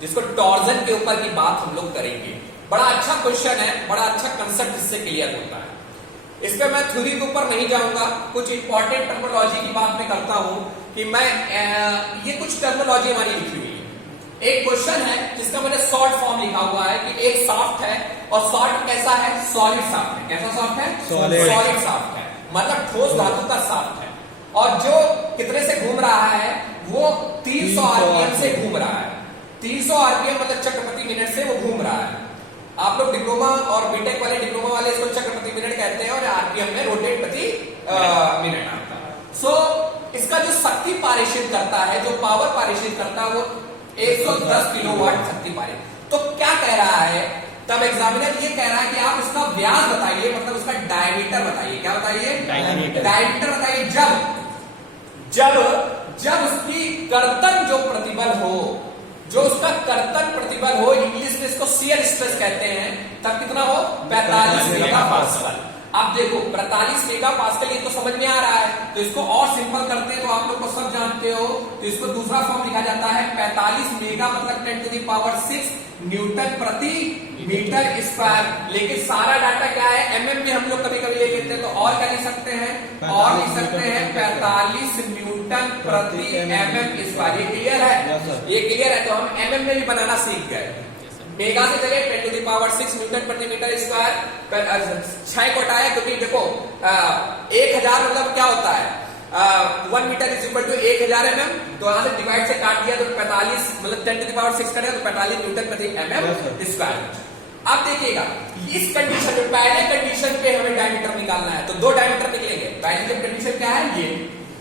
जिसको टॉर्जन के ऊपर की बात हम लोग करेंगे। बड़ा अच्छा क्वेश्चन है, बड़ा अच्छा कंसेप्ट इससे क्लियर होता है। इस पे मैं थ्योरी के ऊपर नहीं जाऊंगा, कुछ इंपॉर्टेंट टर्मिनोलॉजी की बात मैं करता हूं कि मैं ये कुछ टर्मिनोलॉजी हमारी लिखी हुई है। एक क्वेश्चन है जिसका मैंने शॉर्ट फॉर्म लिखा हुआ है कि एक शाफ्ट है और शाफ्ट कैसा है, सॉलिड शाफ्ट है। कैसा शाफ्ट है? सॉलिड शाफ्ट है, मतलब ठोस धातु का शाफ्ट है। और जो कितने से घूम रहा है, वो 300 आरपीएम से घूम रहा है। 300 आरपीएम मतलब चक्र प्रति मिनट से वो घूम रहा है। आप लोग डिप्लोमा और बीटेक वाले, डिप्लोमा वाले इसको चक्र प्रति मिनट कहते हैं और आरपीएम में रोटेट प्रति मिनट आता है। सो इसका जो शक्ति पारिषित करता है, जो पावर पारिषित करता है, वो 110 किलोवाट शक्ति पारित। तो क्या कह रहा है तब एग्जामिनर ये कह रहा है कि आप उसका व्यास बताइए, मतलब उसका डायमीटर बताइए। क्या बताइए? डायमीटर बताइए। जब उसकी कर्तन जो प्रतिबल हो, जो उसका कर्तन प्रतिबल हो, इंग्लिश में इसको शियर स्ट्रेस कहते हैं, तब कितना हो? 45 मेगापास्कल। अब देखो 45 मेगापास्कल, ये तो समझ में आ रहा है। तो इसको और सिंपल करते हैं तो आप लोग को सब जानते हो, तो इसको दूसरा फॉर्म लिखा जाता है 45 मेगा मतलब 10⁻⁶ न्यूटन प्रति मीटर स्क्वायर। लेकिन सारा डाटा क्या है, एमएम में हम लोग कभी कभी ले लेते हैं, तो और क्या लिख सकते हैं? और लिख सकते हैं 45 न्यूटन प्रति एमएम स्क्वायर। ये क्लियर है? ये क्लियर है। तो हम एमएम में भी बनाना सीख गए। मेगा से चले 10⁻⁶ न्यूटन प्रति मीटर स्क्वायर। 6 को हटाया क्योंकि देखो 1000 मतलब क्या होता है, 1 metre is equal to 1000 mm। तो यहां से डिवाइड से काट दिया तो 45 मतलब 10⁻⁶ करेगा तो 45 न्यूटन प्रति mm स्क्वायर। अब देखिएगा इस कंडीशन में, पहले कंडीशन पे हमें डायमीटर निकालना है, तो 2 डायमीटर निकलेंगे। पहली जब कंडीशन क्या है, ये।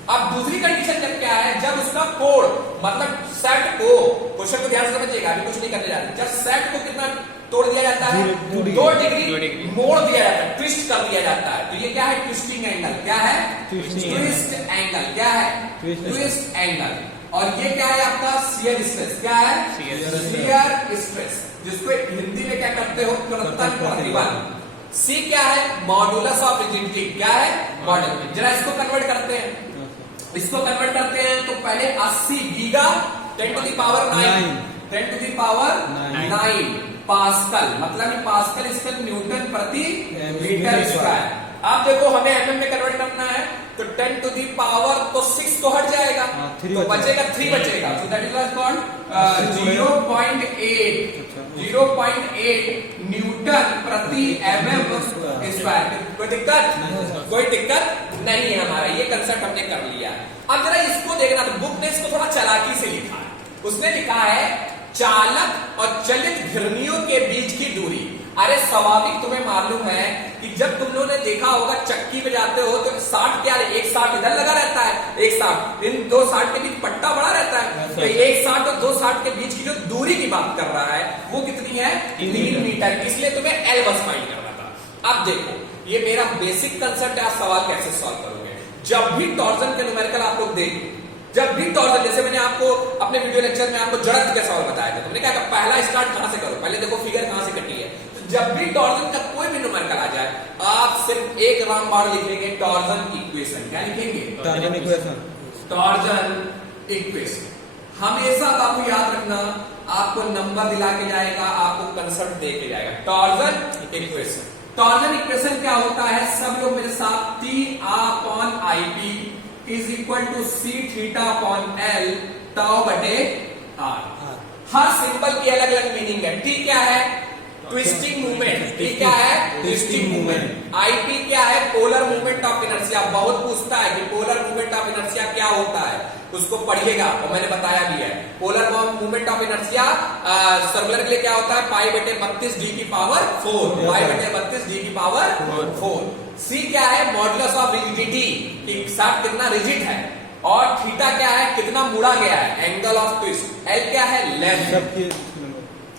अब दूसरी कंडीशन जब क्या है, जब उसका कोण मतलब सेट को, क्वेश्चन को ध्यान से समझिएगा, अभी कुछ नहीं करने जा रहे। जब सेट को कितना तोड़ दिया जाता है, 2 डिग्री मोड़ दिया जाता है, ट्विस्ट कर दिया जाता है। तो ये क्या है? Twisting angle. क्या है? Twist angle. क्या है? Twist angle. और ये क्या है आपका? Shear stress. क्या है? शियर स्ट्रेस, जिसको हिंदी में क्या करते हो? कर्तन प्रतिबल। सी क्या है? Modulus of rigidity. क्या है? मॉडुलस। जरा इसको कन्वर्ट करते हैं, इसको कन्वर्ट करते हैं तो पहले 80 गीगा 10⁻⁹ 10⁻⁹ पास्कल, मतलब पास्कल इसका न्यूटन प्रति मीटर स्क्वायर। अब देखो हमें एमएम में कन्वर्ट करना है, तो 10⁻⁶ तो हट जाएगा, तो बचेगा 3 बचेगा। So that is called 0.8 Newton प्रति एमएम स्क्वायर। कोई दिक्कत? कोई दिक्कत नहीं है। हमारा ये कंसेप्ट हमने कर लिया है। अब जरा इसको देखना, तो बुक ने इसको थोड़ा चालाकी से लिखा है। उसने लिखा है चालक और चलित घिरनियों के बीच की दूरी। अरे स्वाभाविक तुम्हें मालूम है कि जब तुम लोगों ने देखा होगा चक्की पे जाते हो तो 60 क्या है, एक 60 इधर लगा रहता है, एक 60 इन 2 60 के बीच पट्टा बड़ा रहता है। तो एक 60 और 2 60 के बीच की जो दूरी की बात कर रहा है वो कितनी है? 3 मीटर। इसलिए तुम्हें एल बस फाइंड करना था। अब देखो ये मेरा बेसिक कंसेप्ट है, आप सवाल कैसे सॉल्व करोगे। जब भी टॉर्जन के न्यूमेरिकल आप लोग देखो, जब भी टॉर्जन, जैसे मैंने आपको अपने वीडियो लेक्चर में आपको जड़त्व का सवाल बताया था, तुमने क्या कहा? पहला स्टार्ट कहां से करो, पहले देखो फिगर कहां से कटी है। जब भी टॉर्जन का कोई भी न्यूमेरिकल आ जाए, आप सिर्फ एक रामबाण लिख लेंगे, टॉर्जन इक्वेशन। क्या लिखेंगे? Torsion equation. टॉर्जन इक्वेशन हमेशा बाबू याद रखना, आपको नंबर दिला के जाएगा, आपको कंसेप्ट दे के जाएगा। Torsion equation. टॉर्जन इक्वेशन क्या होता है? सब लोग मेरे साथ, 3R/IP is equal to C⁻L τ/R। हर सिंबल की अलग अलग मीनिंग है। T क्या है? Twisting movement. T क्या है? Twisting movement. IP क्या है? Polar movement of inertia. बहुत पूछता है कि पोलर मूवमेंट ऑफ इनर्शिया क्या होता है, उसको पढ़िएगा और मैंने बताया भी है। Polar movement of inertia circular के लिए क्या होता है? π/32 d⁴ π/32 d⁴। C क्या है? मॉडुलस ऑफ रिजिडिटी, कि शाफ्ट कितना रिजिड है। और थीटा क्या है? कितना मुड़ा गया है, एंगल ऑफ ट्विस्ट। L क्या है? लेंथ।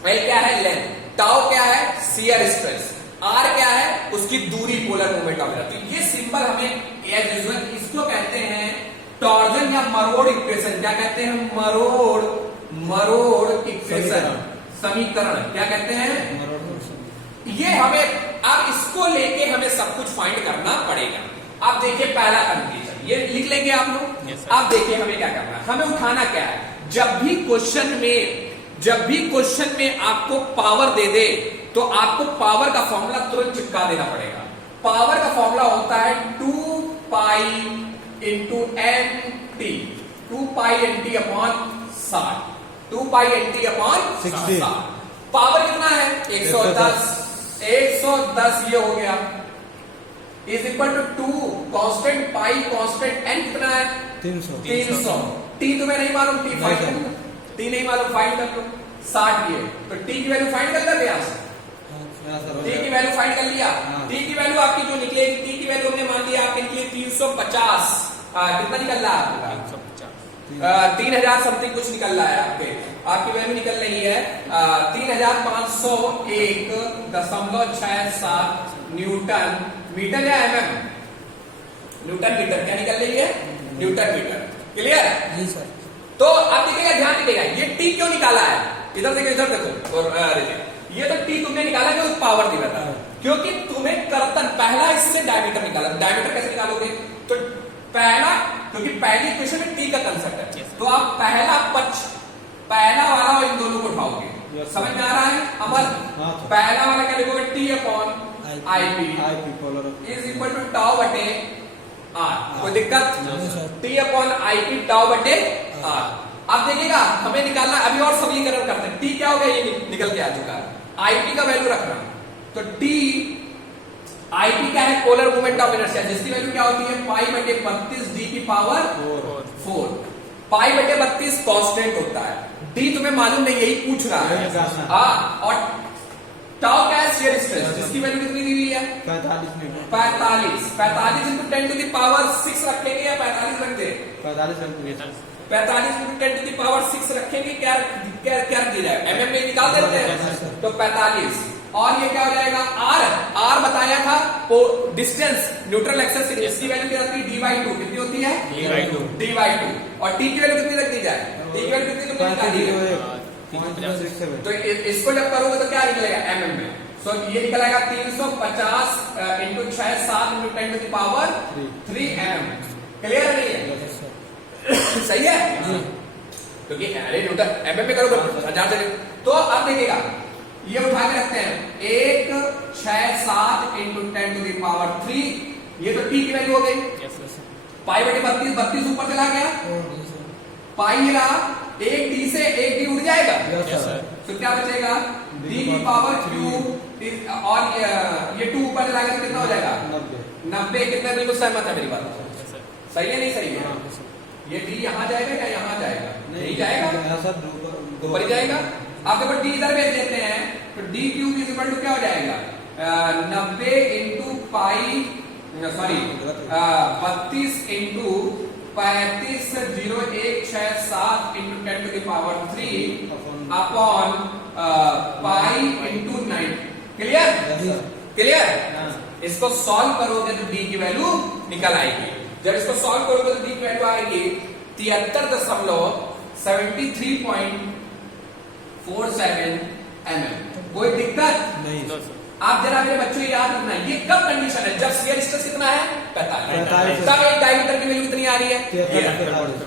L क्या है? लेंथ। टाउ क्या है? Shear stress. R क्या है? उसकी दूरी, पोलर मूवमेंट ऑफ इनर्शिया। ये सिंबल हमें एज यूजुअल इसको कहते हैं टॉर्जन या मरोड़ इक्वेशन। क्या कहते हैं? मरोड़ इक्वेशन, समीकरण। क्या कहते हैं? ये हमें, अब इसको लेके हमें सब कुछ फाइंड करना पड़ेगा। अब देखिए पहला कंडीशन ये लिख लेंगे आप लोग। अब देखिए हमें क्या करना है, हमें उठाना क्या है। जब भी क्वेश्चन में जब भी क्वेश्चन में आपको पावर दे दे तो आपको पावर का फॉर्मूला तुरंत चिपका देना पड़ेगा। पावर का फॉर्मूला होता है 2 pi into N T, 2 pi N T upon 60, 2 pi N T upon 60। Power कितना है 110, 110 ये हो गया is equal to 2 constant pi constant N कितना है 300। टी तुम्हें नहीं मालूम, टी फाइंड कर लो, टी नहीं मालूम फाइंड कर लो 60 ये, तो टी की वैल्यू फाइंड कर लिया, टी की वैल्यू फाइंड कर लिया। टी की वैल्यू आपकी जो निकलेगी, टी की वैल्यू हमने मान लिया आपके निकले 350, कितना निकल रहा है आपका 3000 समथिंग कुछ निकल रहा है आपकी वैल्यू निकल रही है 3501.67 न्यूटन मीटर या एमएम, न्यूटन मीटर क्या निकल रही है न्यूटन मीटर। क्लियर जी सर। तो अब देखिएगा, ध्यान दीजिएगा, ये टी क्यों निकाला है, इधर देखो इधर देखो, और ये तो टी तुमने निकाला क्यों, पावर दी था, क्योंकि तुम्हें कर्तन पहला इससे डायमीटर निकाला। डायमीटर कैसे निकालोगे, तो पहला, क्योंकि पहली इक्वेशन में टी का कंसेप्ट है, तो आप पहला पक्ष, पहला वाला और इन दोनों को उठाओगे। समझ में आ रहा है अमर? पहला वाला क्या लिखोगे, T upon IP is equal to tau बटे आर। कोई दिक्कत, टी अपॉन आईपी टाउ बटे आर। अब देखिएगा हमें निकालना, अभी और सरलीकरण करते हैं। टी क्या हो गया, ये निकल के आ चुका है, आईपी का वैल्यू रखना, तो टी आईपी क्या है, पोलर मोमेंट ऑफ इनर्शिया, जिसकी वैल्यू क्या होती है पाई बटे 32 डी की पावर 4। पाई बटे 32 कांस्टेंट होता है, डी तुम्हें मालूम नहीं, यही पूछ रहा है। और टाउ क्या है, शियर स्ट्रेस, जिसकी वैल्यू कितनी दी हुई है 45 इंटू 10 टू द पावर 6 रखेंगे या 45 रख दे, 45 इंटू 10 टू द पावर 6 रखेंगे, क्या क्या क्या रख दिया जाएगा, एमएम में निकाल देते हैं, तो 45। और ये क्या हो जाएगा, आर, आर बताया था डिस्टेंस न्यूट्रल एक्सेस से, इसकी वैल्यू क्या होती है d/2, कितनी होती है d/2। और टी की वैल्यू कितनी रख दी जाए, टी की वैल्यू कितनी तुमने निकाली है, तो इसको जब करोगे तो क्या निकलेगा एमएम में, सो ये निकलेगा 350 into 6 7 into 10 to the power 3 mm. Clear नहीं है? सही है, क्योंकि अरे न्यूटन एमएम में करोगे 1000 से। तो अब देखिएगा, ये उठा के रखते हैं 1 6 7 इंटू 10 टू द पावर 3, ये तो टी की वैल्यू हो गई। पाई बटे 32 ऊपर चला गया, पाई रहा, एक डी से एक डी उड़ जाएगा, तो क्या बचेगा डी की पावर क्यूब, और ये 2 ऊपर चला गया तो कितना हो जाएगा 90। कितना बिल्कुल सहमत है मेरी बात, सही है नहीं सही है? ये डी यहाँ जाएगा या यहाँ जाएगा, नहीं जाएगा, ऊपर ही जाएगा। आप जब डी इधर भेज देते हैं तो D cube is equal to क्या हो जाएगा 90 into pi, sorry 32 into 35.0167 into 10 to the power 3 upon pi into 9। Clear clear? इसको सॉल्व करोगे तो डी की वैल्यू निकल आएगी। जब इसको सॉल्व करोगे तो डी की वैल्यू आएगी 73.47 mm। कोई दिक्कत नहीं। आप जरा मेरे बच्चों याद रखना, ये कब कंडीशन है, जब शियर स्ट्रेस कितना है 45, तब एक डायमीटर की वैल्यू कितनी आ रही है।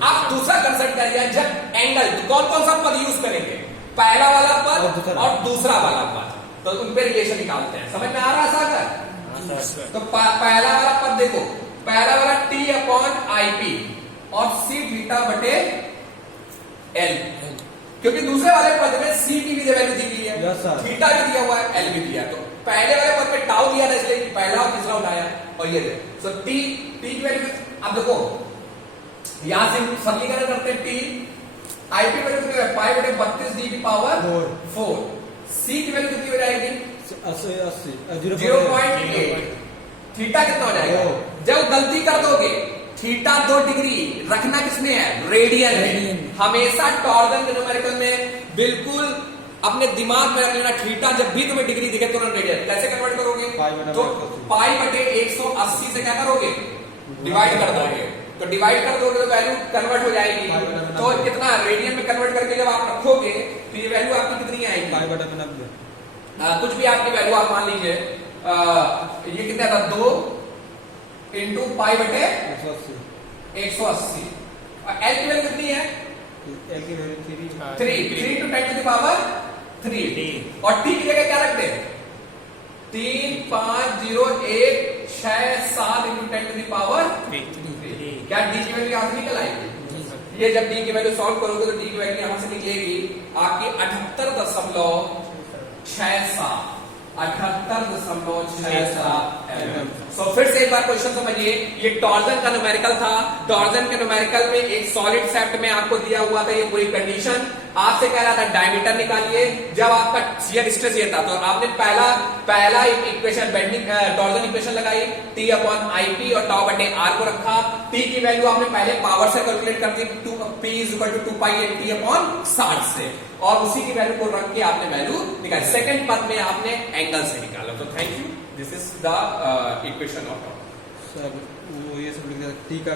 आप दूसरा कंसेप्ट करिए, जब एंगल, तो कौन कौन सा पद यूज करेंगे, पहला वाला पद और दूसरा वाला पद, तो उन पे रिलेशन निकालते हैं। समझ में आ रहा है सागर? तो पहला वाला पद देखो, पहला वाला टी अपॉन आईपी और सी थीटा बटे एल, क्योंकि दूसरे वाले पद में सी की भी वैल्यू दी हुई है, थीटा भी दिया हुआ है, एल भी दिया, तो पहले वाले पद में टाउ दिया था इसलिए पहला और तीसरा उठाया, और ये सो टी की वैल्यू, अब देखो यहां से सरलीकरण करते हैं, टी आईपी वैल्यू कितनी है पाई बटे 32 डी की पावर 4, सी की वैल्यू कितनी हो जाएगी 0.8, थीटा कितना हो जाएगा। जब गलती कर दोगे, थीटा 2 डिग्री रखना किसमें है, रेडियन में। हमेशा टॉर्जन के न्यूमेरिकल में बिल्कुल अपने दिमाग में रख लेना, थीटा जब भी तुम्हें डिग्री दिखे तुरंत रेडियन। कैसे कन्वर्ट करोगे, तो पाई बटे 180 से क्या करोगे, डिवाइड कर दोगे, तो डिवाइड कर दोगे तो वैल्यू कन्वर्ट हो जाएगी। तो कितना रेडियन में कन्वर्ट करके जब आप रखोगे तो ये वैल्यू आपकी कितनी आएगी, पाई बटे 90, कुछ भी आपकी वैल्यू आप मान लीजिए, ये कितना था 2 इंटू पाई बटे 180, और एल की वैल्यू कितनी है L की value 3 to 10 to the power 3 और t की जगह क्या रखते हैं 3 5 0 1 6 7 into 10 to the power 3 क्या d की वैल्यू यहाँ से निकल आएगी ये जब d की वैल्यू सॉल्व करोगे तो d की वैल्यू यहाँ से निकलेगी आपकी 78.67 78.67 mm। सो फिर से एक बार क्वेश्चन समझिए, ये टॉर्जन का न्यूमेरिकल था। टॉर्जन के न्यूमेरिकल में एक सॉलिड सेट में आपको दिया हुआ था ये पूरी कंडीशन, आपसे कह रहा था डायमीटर निकालिए। जब आपका शियर स्ट्रेस ये था तो आपने पहला इक्वेशन बेंडिंग टॉर्जन इक्वेशन लगाई T/IP और टाउ बटे r को रखा। T की वैल्यू आपने पहले पावर से कैलकुलेट कर दी, P = 2π/T/60 से, और उसी की वैल्यू को रख के आपने वैल्यू निकाली। सेकंड पद में आपने एंगल से निकाला। तो thank you, this is the equation of sir वो ये सब लिख दिया T का